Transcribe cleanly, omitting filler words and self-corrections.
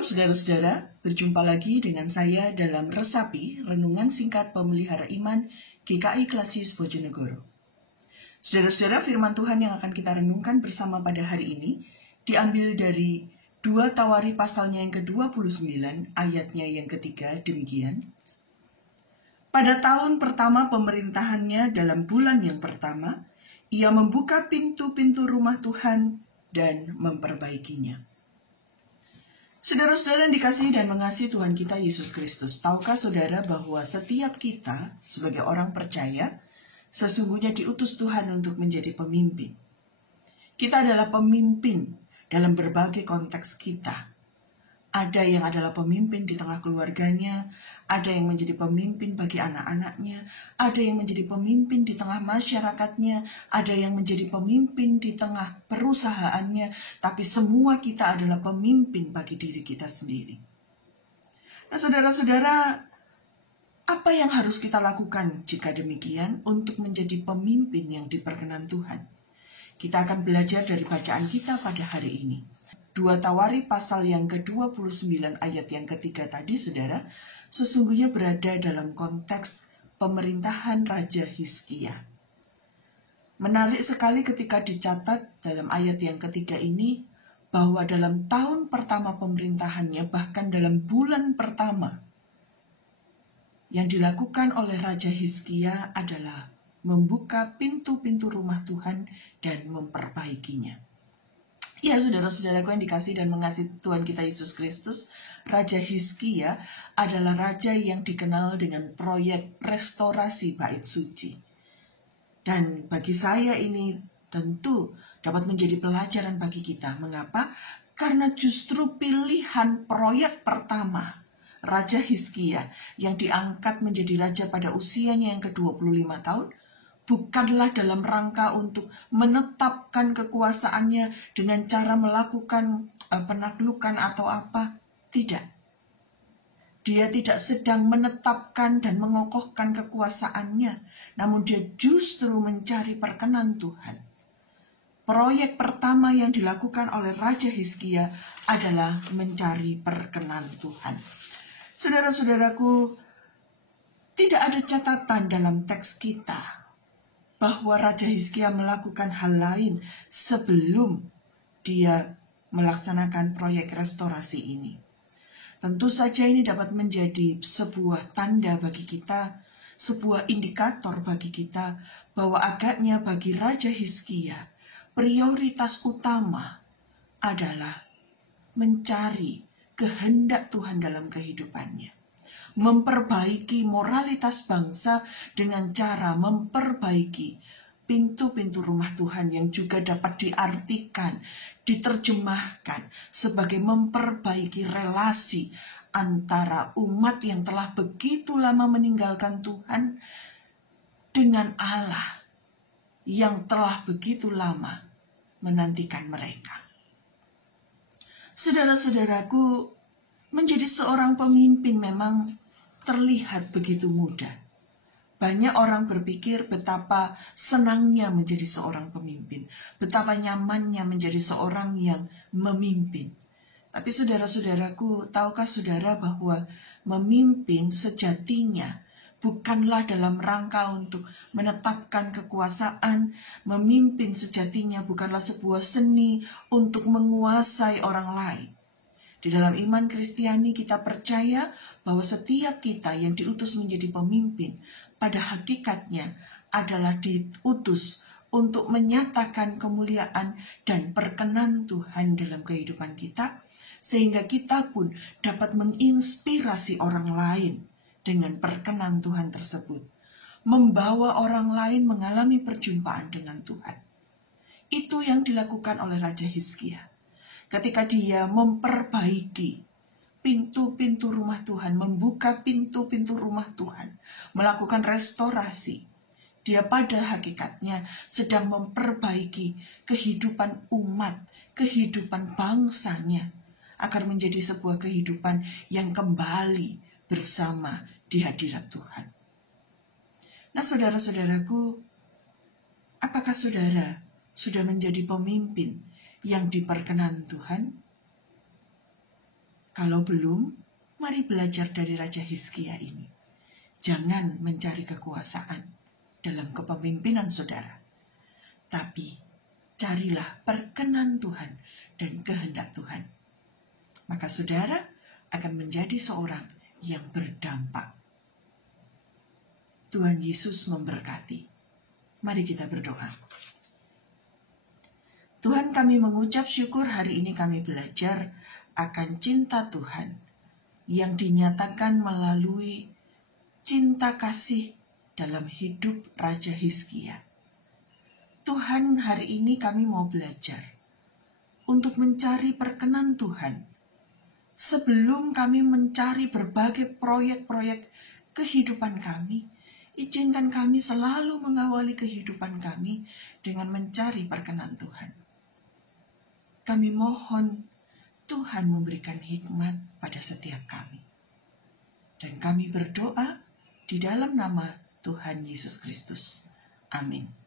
Shalom saudara-saudara, berjumpa lagi dengan saya dalam Resapi, Renungan Singkat Pemelihara Iman GKI Klasius Bojonegoro. Saudara-saudara, firman Tuhan yang akan kita renungkan bersama pada hari ini diambil dari 2 Tawari pasalnya yang ke-29, ayatnya yang ketiga, demikian. Pada tahun pertama pemerintahannya dalam bulan yang pertama, ia membuka pintu-pintu rumah Tuhan dan memperbaikinya. Saudara-saudara yang dikasihi dan mengasihi Tuhan kita Yesus Kristus, tahukah saudara bahwa setiap kita sebagai orang percaya sesungguhnya diutus Tuhan untuk menjadi pemimpin. Kita adalah pemimpin dalam berbagai konteks kita. Ada yang adalah pemimpin di tengah keluarganya, ada yang menjadi pemimpin bagi anak-anaknya, ada yang menjadi pemimpin di tengah masyarakatnya, ada yang menjadi pemimpin di tengah perusahaannya, tapi semua kita adalah pemimpin bagi diri kita sendiri. Nah, saudara-saudara, apa yang harus kita lakukan jika demikian untuk menjadi pemimpin yang diperkenan Tuhan? Kita akan belajar dari bacaan kita pada hari ini. 2 Tawari pasal yang ke-29 ayat yang ketiga tadi, saudara, sesungguhnya berada dalam konteks pemerintahan Raja Hizkia. Menarik sekali ketika dicatat dalam ayat yang ketiga ini, bahwa dalam tahun pertama pemerintahannya, bahkan dalam bulan pertama, yang dilakukan oleh Raja Hizkia adalah membuka pintu-pintu rumah Tuhan dan memperbaikinya. Ya, saudara-saudaraku yang dikasihi dan mengasihi Tuhan kita Yesus Kristus, Raja Hizkia adalah raja yang dikenal dengan proyek restorasi bait suci. Dan bagi saya ini tentu dapat menjadi pelajaran bagi kita. Mengapa? Karena justru pilihan proyek pertama Raja Hizkia yang diangkat menjadi raja pada usianya yang ke-25 tahun, bukanlah dalam rangka untuk menetapkan kekuasaannya dengan cara melakukan penaklukan atau apa. Tidak. Dia tidak sedang menetapkan dan mengokohkan kekuasaannya, namun dia justru mencari perkenan Tuhan. Proyek pertama yang dilakukan oleh Raja Hizkia adalah mencari perkenan Tuhan. Saudara-saudaraku, tidak ada catatan dalam teks kita bahwa Raja Hizkia melakukan hal lain sebelum dia melaksanakan proyek restorasi ini. Tentu saja ini dapat menjadi sebuah tanda bagi kita, sebuah indikator bagi kita, bahwa agaknya bagi Raja Hizkia, prioritas utama adalah mencari kehendak Tuhan dalam kehidupannya. Memperbaiki moralitas bangsa dengan cara memperbaiki pintu-pintu rumah Tuhan yang juga dapat diartikan, diterjemahkan sebagai memperbaiki relasi antara umat yang telah begitu lama meninggalkan Tuhan dengan Allah yang telah begitu lama menantikan mereka. Saudara-saudaraku, menjadi seorang pemimpin memang terlihat begitu mudah. Banyak orang berpikir betapa senangnya menjadi seorang pemimpin, betapa nyamannya menjadi seorang yang memimpin. Tapi saudara-saudaraku, tahukah saudara bahwa memimpin sejatinya bukanlah dalam rangka untuk menetapkan kekuasaan. Memimpin sejatinya bukanlah sebuah seni untuk menguasai orang lain. Di dalam iman Kristiani kita percaya bahwa setiap kita yang diutus menjadi pemimpin pada hakikatnya adalah diutus untuk menyatakan kemuliaan dan perkenan Tuhan dalam kehidupan kita, sehingga kita pun dapat menginspirasi orang lain dengan perkenan Tuhan tersebut, membawa orang lain mengalami perjumpaan dengan Tuhan. Itu yang dilakukan oleh Raja Hizkia. Ketika dia memperbaiki pintu-pintu rumah Tuhan, membuka pintu-pintu rumah Tuhan, melakukan restorasi, dia pada hakikatnya sedang memperbaiki kehidupan umat, kehidupan bangsanya, agar menjadi sebuah kehidupan yang kembali bersama di hadirat Tuhan. Nah, saudara-saudaraku, apakah saudara sudah menjadi pemimpin yang diperkenan Tuhan? Kalau belum, mari belajar dari Raja Hizkia ini. Jangan mencari kekuasaan dalam kepemimpinan saudara, tapi carilah perkenan Tuhan dan kehendak Tuhan. Maka saudara akan menjadi seorang yang berdampak. Tuhan Yesus memberkati. Mari kita berdoa. Tuhan, kami mengucap syukur hari ini kami belajar akan cinta Tuhan yang dinyatakan melalui cinta kasih dalam hidup Raja Hizkia. Tuhan, hari ini kami mau belajar untuk mencari perkenan Tuhan. Sebelum kami mencari berbagai proyek-proyek kehidupan kami, izinkan kami selalu mengawali kehidupan kami dengan mencari perkenan Tuhan. Kami mohon Tuhan memberikan hikmat pada setiap kami. Dan kami berdoa di dalam nama Tuhan Yesus Kristus. Amin.